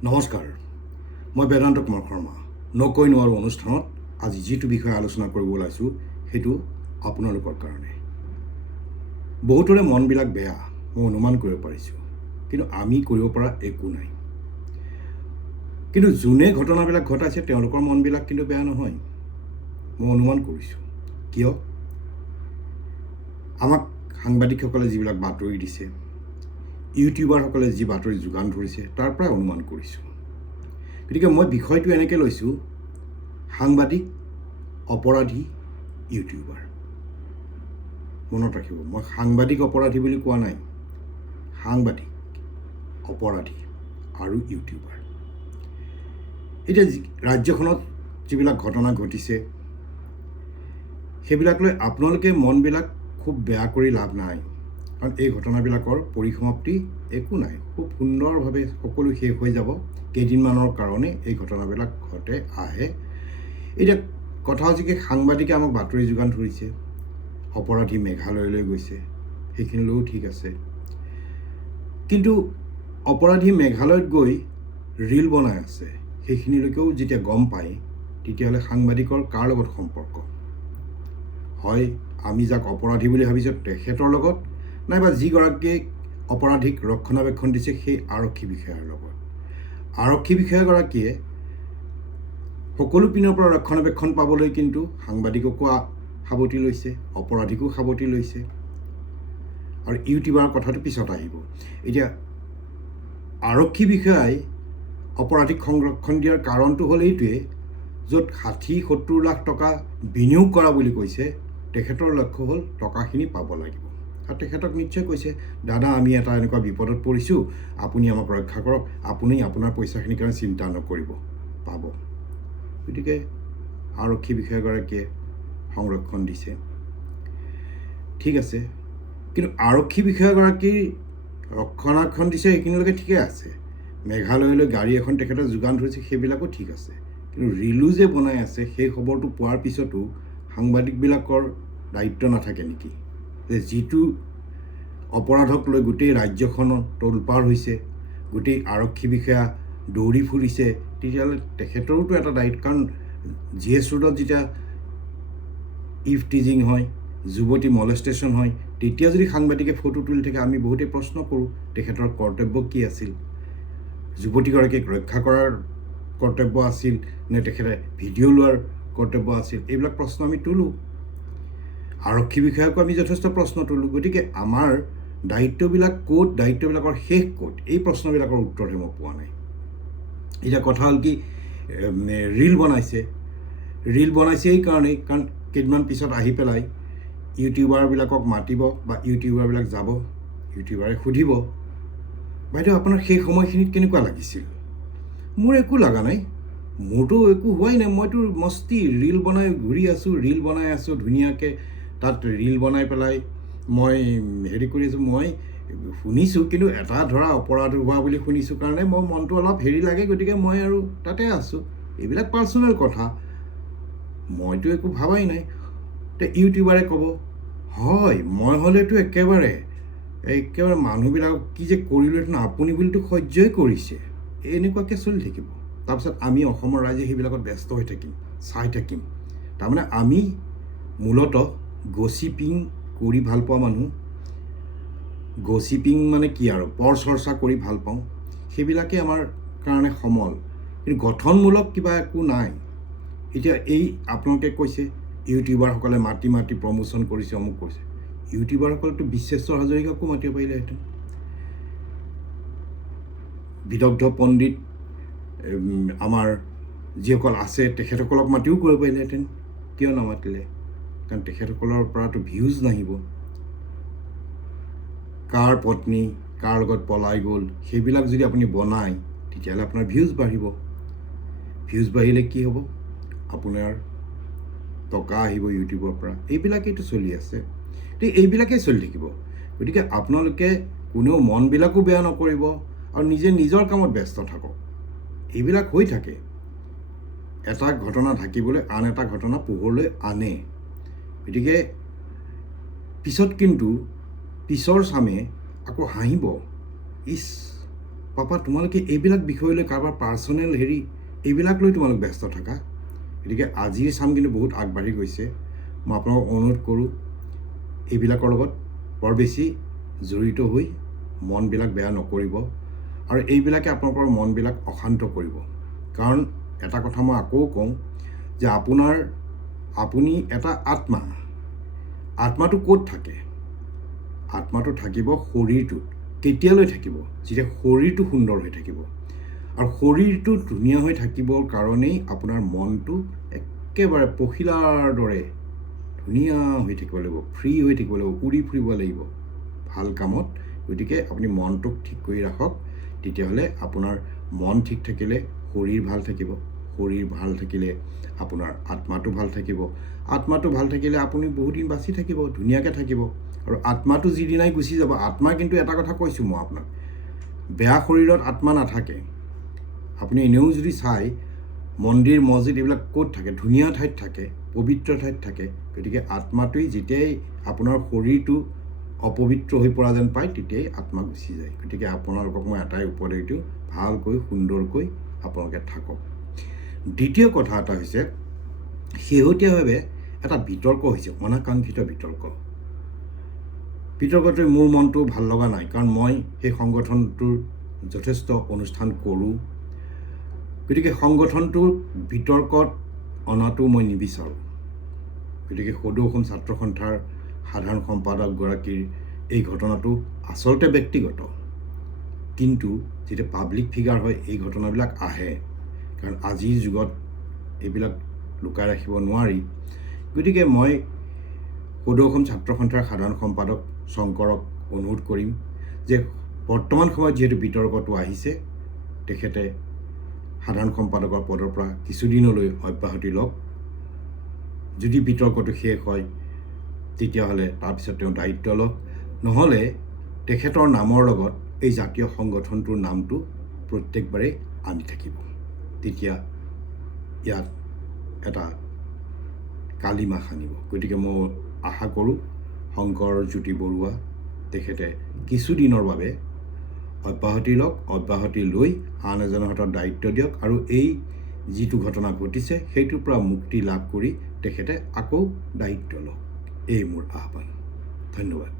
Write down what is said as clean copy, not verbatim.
নমস্কাৰ, মই বেদান্ত কুমাৰ শৰ্মা। নকৈ নোৱাৰো অনুষ্ঠানত আজি যিটো বিষয়ে আলোচনা কৰিব ওলাইছোঁ সেইটো আপোনালোকৰ কাৰণে। বহুতৰে মনবিলাক বেয়া, মই অনুমান কৰিব পাৰিছোঁ, কিন্তু আমি কৰিব পৰা একো নাই। কিন্তু যোনে ঘটনাবিলাক ঘটাইছে তেওঁলোকৰ মনবিলাক কিন্তু বেয়া নহয়, মই অনুমান কৰিছোঁ। কিয়? আমাক সাংবাদিকসকলে যিবিলাক বাতৰি দিছে, ইউটিউবাৰসকলে যি বাতৰি যোগান ধৰিছে তাৰ পৰাই অনুমান কৰিছোঁ। গতিকে মই বিষয়টো এনেকৈ লৈছোঁ, সাংবাদিক, অপৰাধী, ইউটিউবাৰ। মনত ৰাখিব, মই সাংবাদিক অপৰাধী বুলি কোৱা নাই, সাংবাদিক, অপৰাধী আৰু ইউটিউবাৰ। এতিয়া ৰাজ্যখনত যিবিলাক ঘটনা ঘটিছে সেইবিলাক লৈ আপোনালোকে মনবিলাক খুব বেয়া কৰি লাভ নাই, কাৰণ এই ঘটনাবিলাকৰ পৰিসমাপ্তি একো নাই, খুব সুন্দৰভাৱে সকলো শেষ হৈ যাব। কেইদিনমানৰ কাৰণে এই ঘটনাবিলাক ঘটে আহে। এতিয়া কথা হৈছে কি, সাংবাদিকে আমাক বাতৰি যোগান ধৰিছে, অপৰাধী মেঘালয়লৈ গৈছে, সেইখিনিলৈও ঠিক আছে। কিন্তু অপৰাধী মেঘালয়ত গৈ ৰীল বনাই আছে, সেইখিনিলৈকেও যেতিয়া গম পায়, তেতিয়াহ'লে সাংবাদিকৰ কাৰ লগত সম্পৰ্ক? হয় আমি যাক অপৰাধী বুলি ভাবিছোঁ তেখেতৰ লগত, নাইবা যিগৰাকীয়ে অপৰাধীক ৰক্ষণাবেক্ষণ দিছে সেই আৰক্ষী বিষয়াৰ লগত। আৰক্ষী বিষয়াগৰাকীয়ে সকলো পিনৰ পৰা ৰক্ষণাবেক্ষণ পাবলৈ কিন্তু সাংবাদিককো সাৱটি লৈছে, অপৰাধীকো সাৱটি লৈছে। আৰু ইউটিউবাৰৰ কথাটো পিছত আহিব। এতিয়া আৰক্ষী বিষয়াই অপৰাধীক সংৰক্ষণ দিয়াৰ কাৰণটো হ'ল এইটোৱে, য'ত 60-70 লাখ টকা বিনিয়োগ কৰা বুলি কৈছে, তেখেতৰ লক্ষ্য হ'ল টকাখিনি পাব লাগিব। আৰু তেখেতক নিশ্চয় কৈছে, দাদা আমি এটা এনেকুৱা বিপদত পৰিছোঁ, আপুনি আমাক ৰক্ষা কৰক, আপুনি আপোনাৰ পইচাখিনিৰ কাৰণে চিন্তা নকৰিব, পাব। গতিকে আৰক্ষী বিষয়াগৰাকীয়ে সংৰক্ষণ দিছে, ঠিক আছে। কিন্তু আৰক্ষী বিষয়াগৰাকীৰ ৰক্ষণাবেক্ষণ দিছে সেইখিনিলৈকে ঠিকে আছে, মেঘালয়লৈ গাড়ী এখন তেখেতে যোগান ধৰিছে সেইবিলাকো ঠিক আছে। কিন্তু ৰীলো যে বনাই আছে সেই খবৰটো পোৱাৰ পিছতো সাংবাদিকবিলাকৰ দায়িত্ব নাথাকে নেকি, যে যিটো অপৰাধক লৈ গোটেই ৰাজ্যখনত তোলপাৰ হৈছে, গোটেই আৰক্ষী বিষয়া দৌৰি ফুৰিছে, তেতিয়াহ'লে তেখেতৰোতো এটা দায়িত্ব। কাৰণ GS ৰোডত যেতিয়া ইভটিজিং হয়, যুৱতী মলেষ্টেশ্যন হয়, তেতিয়া যদি সাংবাদিকে ফটো তুলি থাকে আমি বহুতেই প্ৰশ্ন কৰোঁ, তেখেতৰ কৰ্তব্য কি আছিল? যুৱতীগৰাকীক ৰক্ষা কৰাৰ কৰ্তব্য আছিল নে তেখেতে ভিডিঅ' লোৱাৰ কৰ্তব্য আছিল? এইবিলাক প্ৰশ্ন আমি তোলোঁ, আৰক্ষী বিষয়াকো আমি যথেষ্ট প্ৰশ্ন তোলোঁ। গতিকে আমাৰ দায়িত্ববিলাক ক'ত, দায়িত্ববিলাকৰ শেষ ক'ত, এই প্ৰশ্নবিলাকৰ উত্তৰহে মই পোৱা নাই। এতিয়া কথা হ'ল কি, ৰীল বনাইছে এইকাৰণেই, কাৰণ কেইদিনমান পিছত আহি পেলাই ইউটিউবাৰবিলাকক মাতিব বা ইউটিউবাৰবিলাক যাব, ইউটিউবাৰে সুধিব, বাইদেউ আপোনাৰ সেই সময়খিনিত কেনেকুৱা লাগিছিল? মোৰ একো লগা নাই, মোৰতো একো হোৱাই নাই, মইতো মস্তি ৰীল বনাই ঘূৰি আছোঁ, ৰীল বনাই আছোঁ ধুনীয়াকৈ। তাত ৰীল বনাই পেলাই মই হেৰি কৰি আছোঁ, মই শুনিছোঁ, কিন্তু এটা ধৰা অপৰাধ হোৱা বুলি শুনিছোঁ কাৰণে মই মনটো অলপ হেৰি লাগে, গতিকে মই আৰু তাতে আছোঁ। এইবিলাক পাৰ্চনেল কথা, মইতো একো ভাবাই নাই। তে ইউটিউবাৰে ক'ব, হয় মই হ'লেতো একেবাৰে মানুহবিলাকক কি যে কৰিলেহেঁতেন, আপুনি বুলিতো সহ্যই কৰিছে, এনেকুৱাকৈ চলি থাকিব। তাৰপিছত আমি অসমৰ ৰাইজে সেইবিলাকত ব্যস্ত হৈ থাকিম, চাই থাকিম। তাৰমানে আমি মূলতঃ গছিপিং কৰি ভাল পোৱা মানুহ। গছিপিং মানে কি আৰু, পৰ চৰ্চা কৰি ভাল পাওঁ, সেইবিলাকেই আমাৰ কাৰণে সমল, কিন্তু গঠনমূলক কিবা একো নাই। এতিয়া এই আপোনালোকে কৈছে ইউটিউবাৰসকলে মাতি প্ৰমোশ্যন কৰিছে, অমুক কৰিছে, ইউটিউবাৰসকলেতো বিশ্বেশ্বৰ হাজৰিকাকো মাতিব পাৰিলেহেঁতেন, বিদগ্ধ পণ্ডিত আমাৰ যিসকল আছে তেখেতসকলক মাতিও কৰিব পাৰিলেহেঁতেন, কিয় নামাতিলে? কাৰণ তেখেতসকলৰ পৰাতো ভিউজ নাহিব, কাৰ পত্নী কাৰ লগত পলাই গ'ল সেইবিলাক যদি আপুনি বনায় তেতিয়াহ'লে আপোনাৰ ভিউজ বাঢ়িব। ভিউজ বাঢ়িলে কি হ'ব? আপোনাৰ টকা আহিব ইউটিউবৰ পৰা। এইবিলাকেইতো চলি আছে, এইবিলাকেই চলি থাকিব। গতিকে আপোনালোকে কোনেও মনবিলাকো বেয়া নকৰিব আৰু নিজে নিজৰ কামত ব্যস্ত থাকক। এইবিলাক হৈ থাকে, এটা ঘটনা ঢাকিবলৈ আন এটা ঘটনা পোহৰলৈ আনে। গতিকে পিছত কিন্তু পিছৰ চামে আকৌ হাঁহিব, ইছ পাপা তোমালোকে এইবিলাক বিষয় লৈ কাৰোবাৰ পাৰ্চনেল এইবিলাক লৈ তোমালোক ব্যস্ত থাকা। গতিকে আজিৰ চাম কিন্তু বহুত আগবাঢ়ি গৈছে। মই আপোনালোকক অনুৰোধ কৰোঁ এইবিলাকৰ লগত বৰ বেছি জড়িত হৈ মনবিলাক বেয়া নকৰিব, আৰু এইবিলাকে আপোনালোকৰ মনবিলাক অশান্ত কৰিব। কাৰণ এটা কথা মই আকৌ কওঁ যে আপুনি এটা আত্মাটো ক'ত থাকে? আত্মাটো থাকিব শৰীৰটোত। কেতিয়ালৈ থাকিব? যেতিয়া শৰীৰটো সুন্দৰ হৈ থাকিব। আৰু শৰীৰটো ধুনীয়া হৈ থাকিবৰ কাৰণেই আপোনাৰ মনটো একেবাৰে পখিলাৰ দৰে ধুনীয়া হৈ থাকিব লাগিব, ফ্ৰী হৈ থাকিব লাগিব, উৰি ফুৰিব লাগিব ভাল কামত। গতিকে আপুনি মনটোক ঠিক কৰি ৰাখক। তেতিয়াহ'লে আপোনাৰ মন ঠিক থাকিলে শৰীৰ ভাল থাকিব, শৰীৰ ভাল থাকিলে আপোনাৰ আত্মাটো ভাল থাকিব, আত্মাটো ভাল থাকিলে আপুনি বহুদিন বাচি থাকিব, ধুনীয়াকৈ থাকিব। আৰু আত্মাটো যিদিনাই গুচি যাব, আত্মা কিন্তু এটা কথা কৈছোঁ মই আপোনাক, বেয়া শৰীৰত আত্মা নাথাকে। আপুনি এনেও যদি চাই মন্দিৰ মছজিদ এইবিলাক ক'ত থাকে? ধুনীয়া ঠাইত থাকে, পবিত্ৰ ঠাইত থাকে। গতিকে আত্মাটোৱে যেতিয়াই আপোনাৰ শৰীৰটো অপবিত্ৰ হৈ পৰা যেন পায়, তেতিয়াই আত্মা গুচি যায়। গতিকে আপোনালোকক মই এটাই উপদেশ দিওঁ, ভালকৈ সুন্দৰকৈ আপোনালোকে থাকক। দ্বিতীয় কথা এটা হৈছে, শেহতীয়াভাৱে এটা বিতৰ্ক হৈছে, অনাকাংক্ষিত বিতৰ্কটোৱে মোৰ মনটো ভাল লগা নাই। কাৰণ মই সেই সংগঠনটোৰ যথেষ্ট অনুষ্ঠান কৰোঁ। গতিকে সংগঠনটোৰ বিতৰ্কত অনাটো মই নিবিচাৰোঁ। গতিকে সদৌ অসম ছাত্ৰ সন্থাৰ সাধাৰণ সম্পাদকগৰাকীৰ এই ঘটনাটো আচলতে ব্যক্তিগত, কিন্তু যেতিয়া পাব্লিক ফিগাৰ হয় এই ঘটনাবিলাক আহে। কাৰণ আজিৰ যুগত এইবিলাক লুকাই ৰাখিব নোৱাৰি। গতিকে মই সদৌ অসম ছাত্ৰ সন্থাৰ সাধাৰণ সম্পাদক শংকৰক অনুৰোধ কৰিম যে বৰ্তমান সময়ত যিহেতু বিতৰ্কটো আহিছে, তেখেতে সাধাৰণ সম্পাদকৰ পদৰ পৰা কিছুদিনলৈ অব্যাহতি লওক। যদি বিতৰ্কটো শেষ হয় তেতিয়াহ'লে তাৰপিছত তেওঁ দায়িত্ব লওক, নহ'লে তেখেতৰ নামৰ লগত এই জাতীয় সংগঠনটোৰ নামটো প্ৰত্যেকবাৰেই আনি থাকিব। তেতিয়া ইয়াত এটা কালিমা সানিব। গতিকে মই আশা কৰোঁ শংকৰজ্যোতি বৰুৱা তেখেতে কিছুদিনৰ বাবে অব্যাহতি লওক, অব্যাহতি লৈ আন এজনৰ হাতত দায়িত্ব দিয়ক, আৰু এই যিটো ঘটনা ঘটিছে সেইটোৰ পৰা মুক্তি লাভ কৰি তেখেতে আকৌ দায়িত্ব লওক। এই মোৰ আহ্বান। ধন্যবাদ।